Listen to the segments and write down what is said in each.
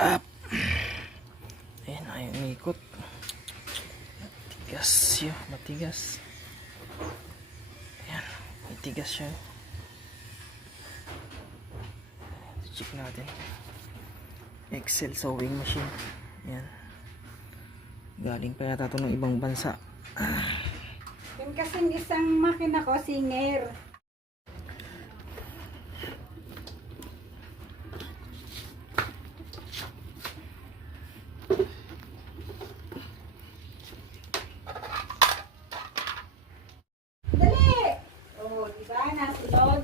Up. Ayan, ayaw umikot. Matigas yun, matigas. Ayan, matigas siya. Check natin. Excel sewing machine. Ayan. Galing pa yata ito ng ibang bansa. Yung kasing isang makina ko, Singer. Dali! Oh, diba? Nasunod.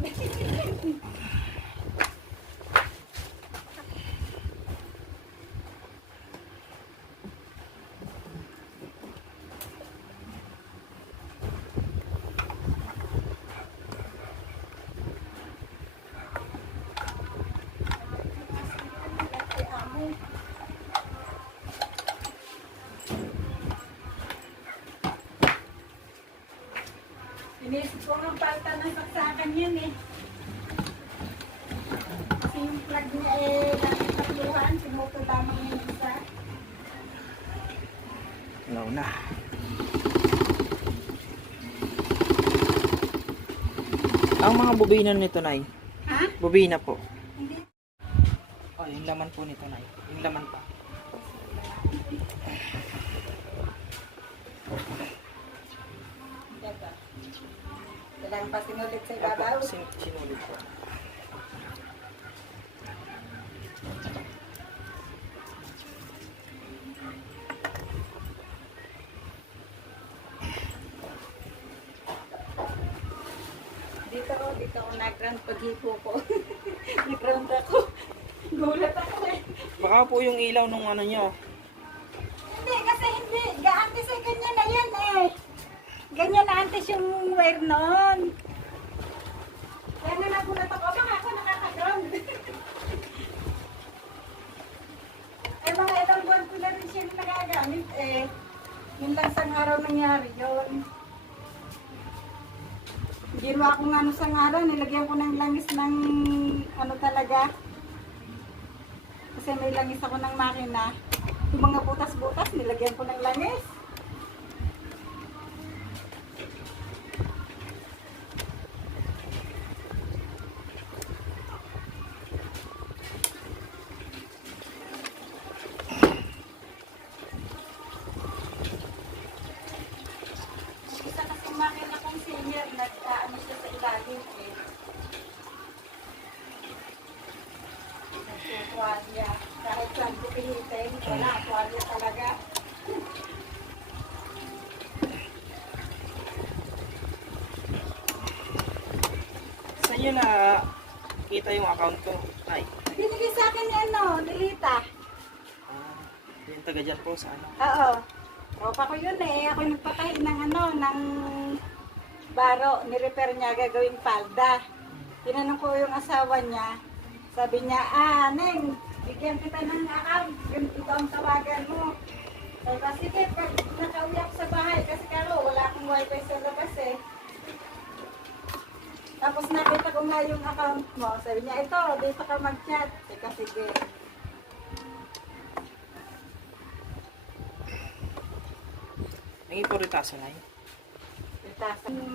Inisip ko ng palta ng saksakan yan eh. Kasi yung plug niya eh, nakipagluhan, sinuto lamang yung isa. Ilaw na. Ang mga bobina nito, Nay. Ha? Bobina po. Hindi. Oh, yung laman po nito, Nay. Yung laman pa. Diba? Kailangan pa sinulit sa Opo, ibabaw. sinulit po. Dito ako nag-ground paghipo ko. Nag-ground ako. Gulat ako eh. Baka po yung ilaw nung ano nyo. Hindi, kasi hindi. Ga-antes eh, ganyan na yan eh. Ganyan na antes yung wire noon. Kaya na nagulat ako, baka ako nakaka-ground. Eh mga ilang buwan ko na rin siya nagagamit eh. Yun lang sang araw nangyari yun. Ginawa ko nga nung sang araw, nilagyan ko ng langis ng ano talaga. Kasi may langis ako ng makina. Yung mga butas-butas, nilagyan ko ng langis. Isa kasing makina kong senior, nag-ano siya sa ilalim eh. Nagtutuwalya. Kahit saan ko pinitin, wala, tuwalya talaga. Saan nyo na kita yung account ko, Nay? Binigay sa akin ni ano, Lilita. Yung taga dyan po sa ano. Oo. Tropa ko yun eh. Ako yung nagpatahi ng ano, ng baro. Ni-repair niya, gagawing palda. Tinanong ko yung asawa niya. Sabi niya, Neng, bigyan kita ng account. Ito ang tawagan mo. Sabi ko, sige, pag nakauwi ako sa bahay, kasi karo, wala akong wifi sa labas eh. Tapos nakita ko nga yung account mo. Sabi niya, ito, dito ka mag-chat. Teka, sige. May iporitaso, Nay.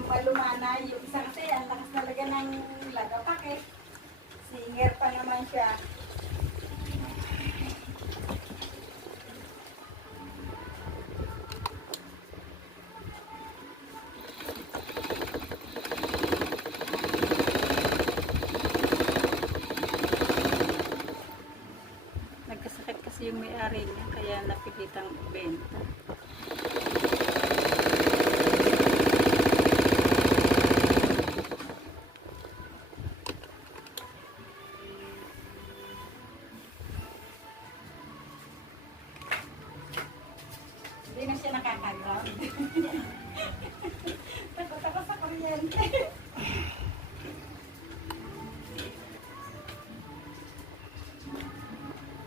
Malumana, yung isa kasi, ang lakas talaga ng lagapak eh. Singer pa naman siya. Nagkasakit kasi yung may-ari niya, kaya napilitang benta. Hindi na siya nakaka-ground. Takot ako sa kuryente.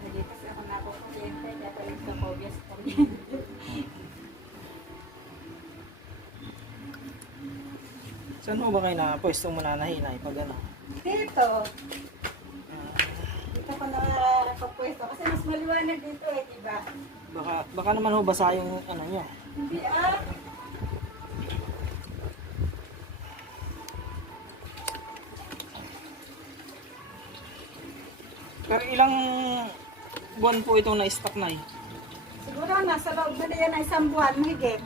Hindi kasi ako nakukuryente, kaya tayo sa phobia sa kuryente. Saan mo ba kayo na pwestong mananahi, Nay? Pag ano? Dito. Dito ko nakapwesto kasi mas maliit dito eh, diba? Baka naman ho basa yung ano nyo. Hindi ah. Pero ilang buwan po itong na-stock na eh? Siguro nasa loob na yan na isang buwan, mahigit.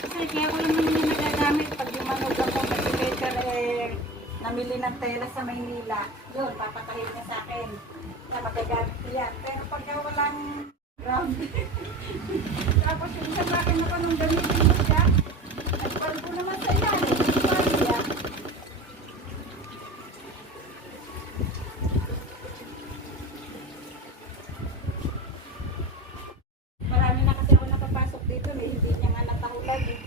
Kasi kaya ko naman yung nagagamit pag lumanog ako kasi later namili ng tela sa Maynila. Yun, papatahin niya sa akin na magagamit ko yan. Pero pag walang ground, tapos yung isang akin ako nung gamitin mo siya, nagpal ko naman sa ilalim. Paano yan? Marami na kasi ako nakapasok dito, hindi niya nga natahulan eh.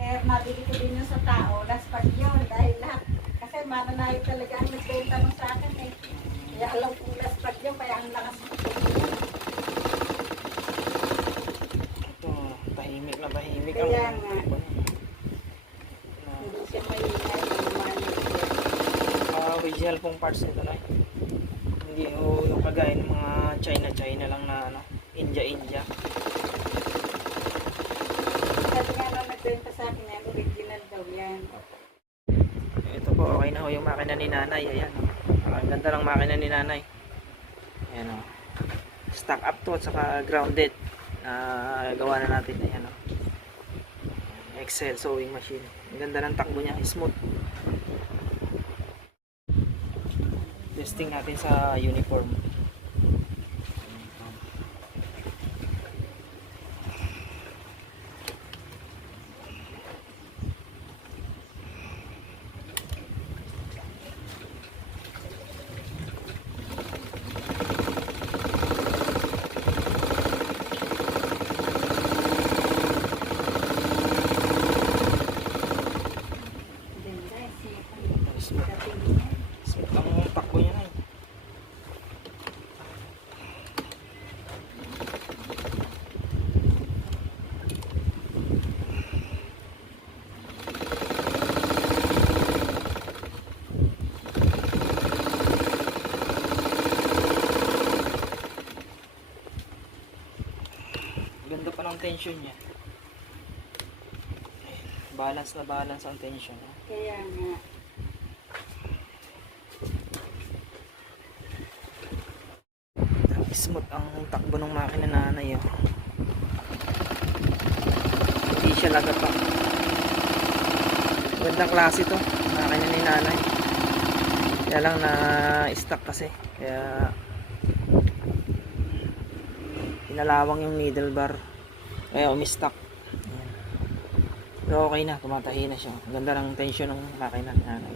Kaya mabili ko din yun sa tao, last pag yun, dahil lahat, kasi mananayo talaga ang nagbenta mo sa akin eh. Kaya alam kong last pag yun, kaya ang lakas mo. Ito, tahimik na tahimik. Kaya nga. Na, Hindi siya maingay, original pong parts nito na. Hindi ho yung kagaya ng mga China lang na ano, India. sabi nga nung nagbenta sa akin yan, original daw yan. Ito po, okay na ho yung makina ni nanay. Ayan. Ang ganda ng makina ni nanay. Ayan o. Stock up to at saka grounded. Gawa na natin. Ayan o. Excel sewing machine. Ang ganda ng takbo niya. Smooth. Testing natin sa uniform. Ganda, sipan. Smooth. Dating niya. Smooth ang takbo niya na. Ganda pa ng tension niya. Balance na balance ang tension. Kaya nga. Smooth ang takbo ng makina nanay. Oh. Hindi siya lagapak. Gandang klase to. Makina ni nanay. Kaya lang na stock kasi. Kaya pinalawang yung needle bar. Kaya umistock. Ayan. Pero okay na. Tumatahi na siya. Ganda ng tension ng makina ni nanay.